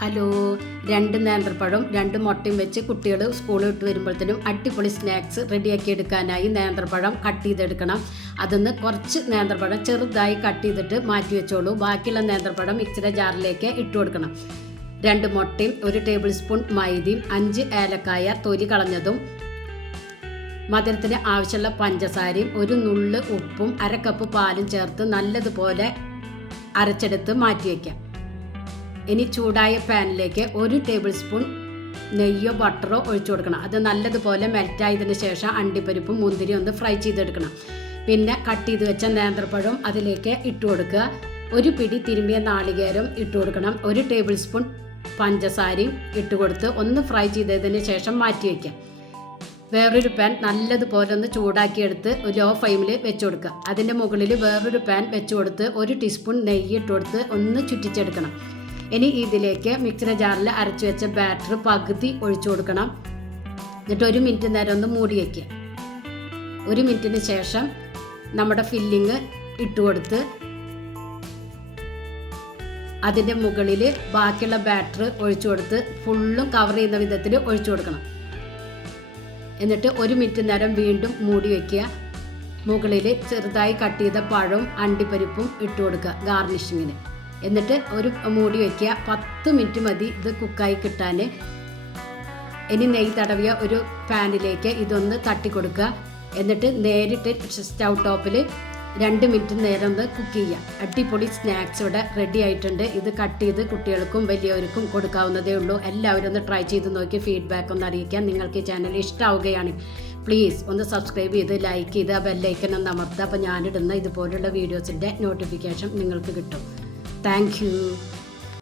Hello, 2 നേന്ത്രപ്പഴം 2 മുട്ടയും വെച്ച് കുട്ടികൾ സ്കൂളിൽ വിട്ട് വരുമ്പോഴത്തേനും അടിപൊളി സ്നാക്സ് റെഡിയാക്കി എടുക്കാനായി നേന്ത്രപ്പഴം കട്ട് ചെയ്തെടുക്കണം. അതിന്ന് കുറച്ച് നേന്ത്രപ്പഴം ചെറുതായി കട്ട് ചെയ്തിട്ട് മാറ്റി വെച്ചോളൂ. ബാക്കിയുള്ള നേന്ത്രപ്പഴം മിക്സിയുടെ ജാറിലേക്ക് ഇട്ട് കൊടുക്കണം. 2 മുട്ടയും 1 ടേബിൾ സ്പൂൺ മൈദയും 5 ഏലക്കായ തൊലി കളഞ്ഞതും മധുരത്തിന് ആവശ്യമുള്ള പഞ്ചസാരയും 1 നുള്ള് ഉപ്പും 1/2 കപ്പ് പാലും ചേർത്ത് നല്ലതുപോലെ അരച്ചെടുത്ത് മാറ്റി വയ്ക്കാം. ഇനി ചൂടായ പാനിലേക്ക് 1 ടേബിൾ സ്പൂൺ നെയ്യോ ബട്ടറോ ഒഴിച്ചു കൊടുക്കണം. അത് നല്ലതുപോലെ മെൽറ്റായതിനു ശേഷം അണ്ടിപ്പരിപ്പും മുന്തിരി ഒന്ന് ഫ്രൈ ചെയ്തെടുക്കണം. പിന്നെ കട്ട് ചെയ്ത് വെച്ച നേന്ത്രപ്പഴം അതിലേക്ക് ഇട്ട് കൊടുക്കുക. 1 പിടി തിരുമ്മിയ നാളികേരം ഇട്ട് കൊടുക്കണം. 1 ടേബിൾ സ്പൂൺ പഞ്ചസാരയും ഇട്ട് കൊടുത്ത് ഒന്ന് ഫ്രൈ ചെയ്തതിന് ശേഷം മാറ്റി വയ്ക്കാം. വേറൊരു പാൻ നല്ലതുപോലെ ഒന്ന് ചൂടാക്കിയെടുത്ത് ലോ ഫ്ലെയിമിൽ വെച്ച് കൊടുക്കുക. അതിൻ്റെ മുകളിൽ വേറൊരു പാൻ വെച്ച് കൊടുത്ത് 1 ടീസ്പൂൺ നെയ്യ് ഇട്ട് കൊടുത്ത് ഒന്ന് ചുറ്റിച്ചെടുക്കണം. ഇനി ഇതിലേക്ക് മിക്സിയുടെ ജാറിൽ അരച്ച് വെച്ച ബാറ്റർ പകുതി ഒഴിച്ചു കൊടുക്കണം. എന്നിട്ട് 1 മിനിറ്റ് നേരം ഒന്ന് മൂടി വയ്ക്കുക. 1 മിനിറ്റിന് ശേഷം നമ്മുടെ ഫില്ലിങ് ഇട്ട് കൊടുത്ത് അതിൻ്റെ മുകളിൽ ബാക്കിയുള്ള ബാറ്റർ ഒഴിച്ചു കൊടുത്ത് ഫുള്ളും കവർ ചെയ്യുന്ന വിധത്തിൽ ഒഴിച്ചു കൊടുക്കണം. എന്നിട്ട് 1 മിനിറ്റ് നേരം വീണ്ടും മൂടി വയ്ക്കുക. മുകളിൽ ചെറുതായി കട്ട് ചെയ്ത പഴവും അണ്ടിപ്പരിപ്പും ഇട്ട് കൊടുക്കുക ഗാർണിഷിങ്ങിന്. എന്നിട്ട് ഒരു മൂടി വയ്ക്കുക. 10 മിനിറ്റ് മതി ഇത് കുക്കായി കിട്ടാൻ. ഇനി നെയ്യ് തടവിയ ഒരു പാനിലേക്ക് ഇതൊന്ന് തട്ടി കൊടുക്കുക. എന്നിട്ട് നേരിട്ട് സ്റ്റൗ ടോപ്പിൽ 2 മിനിറ്റ് നേരം ഒന്ന് കുക്ക് ചെയ്യുക. അടിപൊളി സ്നാക്സ് ഇവിടെ റെഡി ആയിട്ടുണ്ട്. ഇത് കട്ട് ചെയ്ത് കുട്ടികൾക്കും വലിയവർക്കും കൊടുക്കാവുന്നതേ ഉള്ളൂ. എല്ലാവരും ഒന്ന് ട്രൈ ചെയ്ത് നോക്കി ഫീഡ്ബാക്ക് ഒന്ന് അറിയിക്കാൻ. നിങ്ങൾക്ക് ഈ ചാനൽ ഇഷ്ടമാവുകയാണ് പ്ലീസ് ഒന്ന് സബ്സ്ക്രൈബ് ചെയ്ത് ലൈക്ക് ചെയ്ത് ആ ബെല്ലൈക്കൻ ഒന്ന് അമർത്തുക. അപ്പോൾ ഞാനിടുന്ന ഇതുപോലുള്ള വീഡിയോസിൻ്റെ നോട്ടിഫിക്കേഷൻ നിങ്ങൾക്ക് കിട്ടും. Thank you.